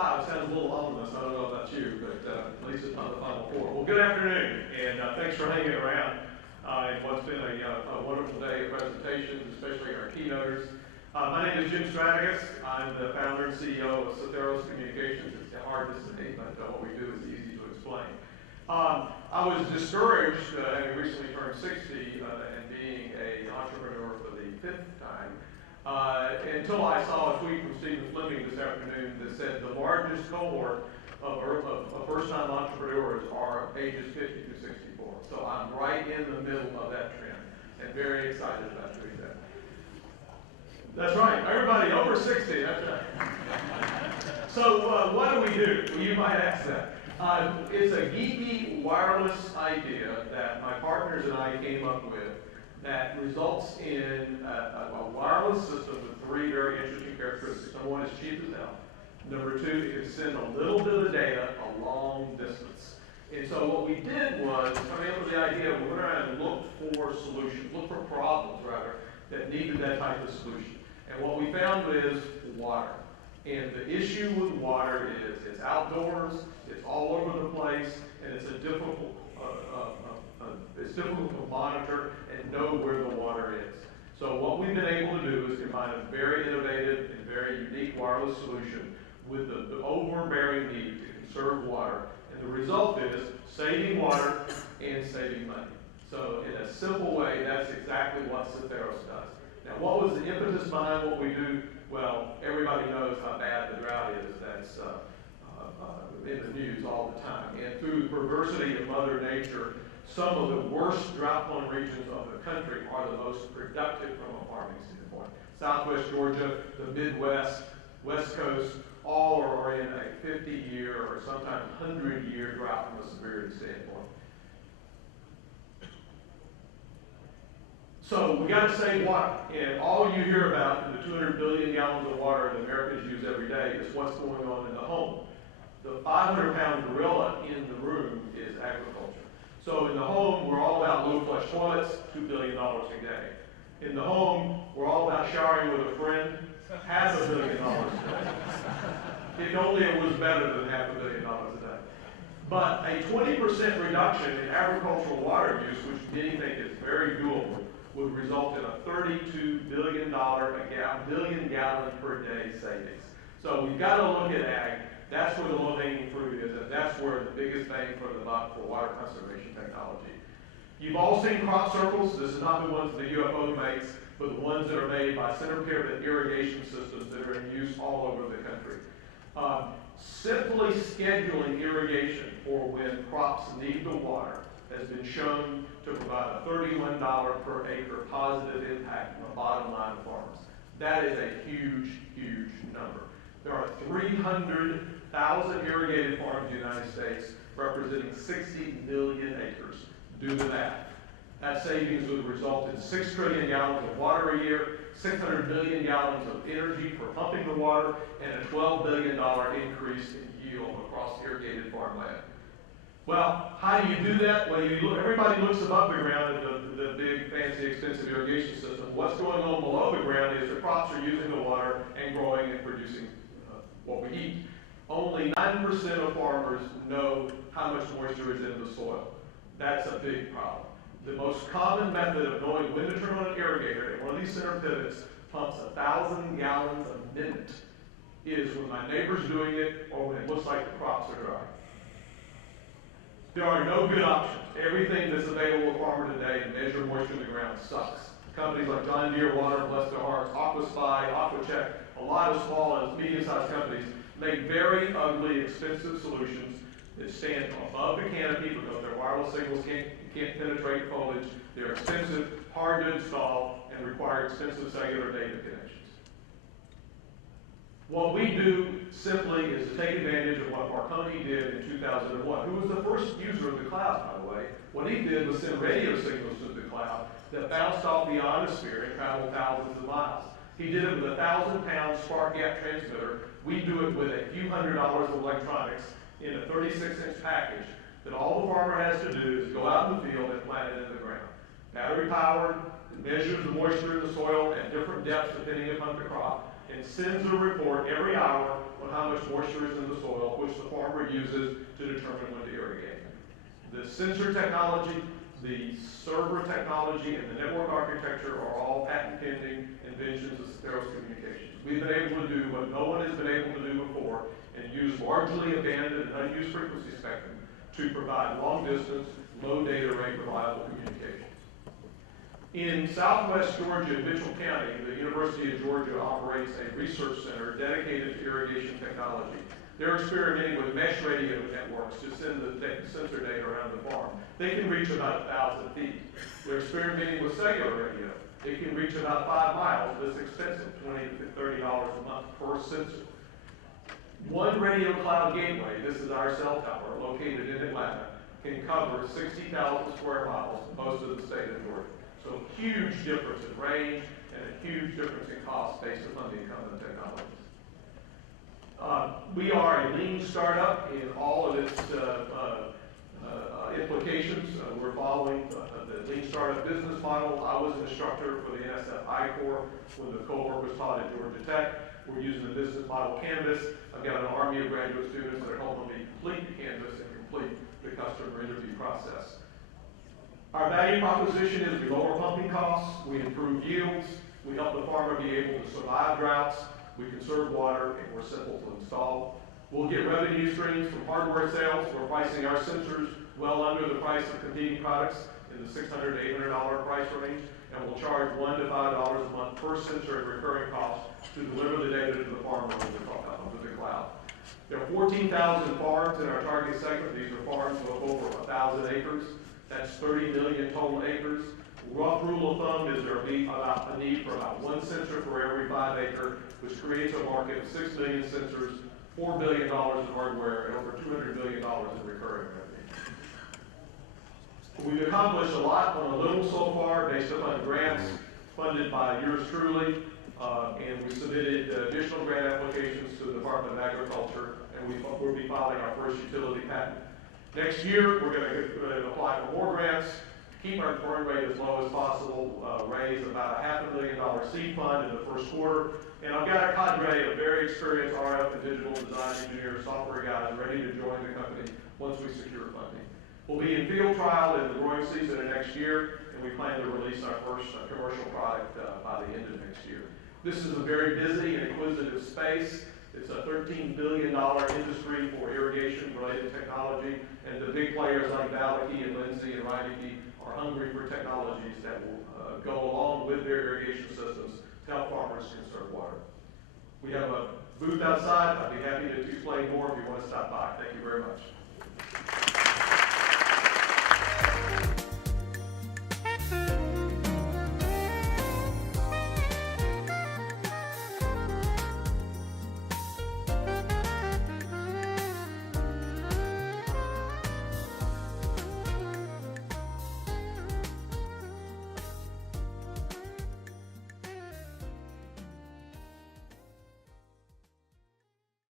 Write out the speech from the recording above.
5 sounds a little ominous. I don't know about you, but at least it's not the final 4. Well, good afternoon, and thanks for hanging around in what's been a wonderful day of presentations, especially our keynoters. My name is Jim Strategas. I'm the founder and CEO of Sytheros Communications. It's hard to say, but what we do is easy to explain. I was discouraged, having recently turned 60 and being an entrepreneur for the 5th time, until I saw a tweet from Stephen Fleming this afternoon that said the largest cohort of first-time entrepreneurs are ages 50 to 64. So I'm right in the middle of that trend and very excited about doing that. That's right, everybody over 60, that's right. So what do we do? Well, you might ask that. It's a geeky wireless idea that my partners and I came up with that results in a wireless system with 3 very interesting characteristics. Number 1, it's cheap as hell. Number 2, it can send a little bit of data a long distance. And so what we did was come up with the idea of we went around and looked for solutions, looked for problems rather, that needed that type of solution. And what we found is water. And the issue with water is it's outdoors, it's all over the place, and it's difficult to monitor and know where the water is. So what we've been able to do is combine a very innovative and very unique wireless solution with the overbearing need to conserve water. And the result is saving water and saving money. So in a simple way, that's exactly what Sytheros does. Now, what was the impetus behind what we do? Well, everybody knows how bad the drought is. That's in the news all the time. And through the perversity of Mother Nature, some of the worst drought-prone regions of the country are the most productive from a farming standpoint. Southwest Georgia, the Midwest, West Coast, all are in a 50-year or sometimes 100-year drought from a severity standpoint. So we got to save water, and all you hear about in the 200 billion gallons of water that Americans use every day is what's going on in the home. The 500-pound gorilla in the room is agriculture. So in the home, we're all about low flush toilets, $2 billion a day. In the home, we're all about showering with a friend, $500 million a day. If only it was better than $500 million a day. But a 20% reduction in agricultural water use, which many think is very doable, would result in a $32 billion billion gallon per day savings. So we've got to look at ag. That's where the low-hanging fruit is, and that's where the biggest bang for the buck for water conservation technology. You've all seen crop circles. This is not the ones the UFO makes, but the ones that are made by center pivot irrigation systems that are in use all over the country. Simply scheduling irrigation for when crops need the water has been shown to provide a $31 per acre positive impact on the bottom line of farmers. That is a huge, huge number. There are 300,000 irrigated farms in the United States, representing 60 million acres. Do the math. That savings would result in 6 trillion gallons of water a year, 600 million gallons of energy for pumping the water, and a $12 billion increase in yield across irrigated farmland. Well, how do you do that? Well, everybody looks above the ground at the big, fancy, expensive irrigation system. What's going on below the ground is the crops are using the water and growing and producing what we eat. Only 9% of farmers know how much moisture is in the soil. That's a big problem. The most common method of knowing when to turn on an irrigator, and one of these center pivots pumps 1,000 gallons a minute, is when my neighbor's doing it or when it looks like the crops are dry. There are no good options. Everything that's available to a farmer today to measure moisture in the ground sucks. Companies like John Deere Water, bless their hearts, AquaSpy, AquaCheck, a lot of small and medium-sized companies make very ugly, expensive solutions that stand above the canopy because their wireless signals can't penetrate foliage. They're expensive, hard to install, and require expensive cellular data connections. What we do simply is to take advantage of what Marconi did in 2001, who was the first user of the cloud, by the way. What he did was send radio signals to the cloud that bounced off the ionosphere and traveled thousands of miles. He did it with a 1,000-pound spark gap transmitter. We do it with a few $100s of electronics in a 36-inch package that all the farmer has to do is go out in the field and plant it in the ground. Battery powered, it measures the moisture in the soil at different depths depending upon the crop, and sends a report every hour on how much moisture is in the soil, which the farmer uses to determine when to irrigate. The sensor technology, the server technology, and the network architecture are all patent pending inventions of Sytheros Communications. We've been able to do what no one has been able to do before and use largely abandoned and unused frequency spectrum to provide long distance, low data rate, reliable communications. In southwest Georgia, in Mitchell County, the University of Georgia operates a research center dedicated to irrigation technology. They're experimenting with mesh radio networks to send the sensor data around the farm. They can reach about 1,000 feet. They're experimenting with cellular radio. It can reach about 5 miles, but it's expensive, $20 to $30 a month per sensor. One radio cloud gateway, this is our cell tower located in Atlanta, can cover 60,000 square miles, most of the state of Georgia. So huge difference in range and a huge difference in cost based upon the incumbent technologies. We are a lean startup in all of its implications. We're following the lean startup business model. I was an instructor for the NSF I-Corps when the cohort was taught at Georgia Tech. We're using the business model Canvas. I've got an army of graduate students that are helping me complete the Canvas and complete the customer interview process. Our value proposition is we lower pumping costs, we improve yields, we help the farmer be able to survive droughts, we conserve water, and we're simple to install. We'll get revenue streams from hardware sales. We're pricing our sensors well under the price of competing products in the $600 to $800 price range, and we'll charge $1 to $5 a month per sensor at recurring costs to deliver the data to the farmer over the cloud. There are 14,000 farms in our target segment. These are farms of over 1,000 acres. That's 30 million total acres. Rough rule of thumb is there'll be about a need for about 1 sensor for every 5 acre, which creates a market of 6 million sensors, $4 billion in hardware, and over $200 million in recurring revenue. We've accomplished a lot on a little so far based upon grants funded by yours truly, and we submitted additional grant applications to the Department of Agriculture, and we'll be filing our first utility patent. Next year, we're going to apply for more grants, keep our burn rate as low as possible, raise about a $500,000 seed fund in the first quarter, and I've got a cadre of very experienced RF and digital design engineers, software guys ready to join the company once we secure funding. We'll be in field trial in the growing season of next year, and we plan to release our first commercial product by the end of next year. This is a very busy and inquisitive space. It's a $13 billion industry for irrigation-related technology, and the big players like Valaki and Lindsay and Reineke are hungry for technologies that will go along with their irrigation systems to help farmers conserve water. We have a booth outside. I'd be happy to explain more if you want to stop by. Thank you very much.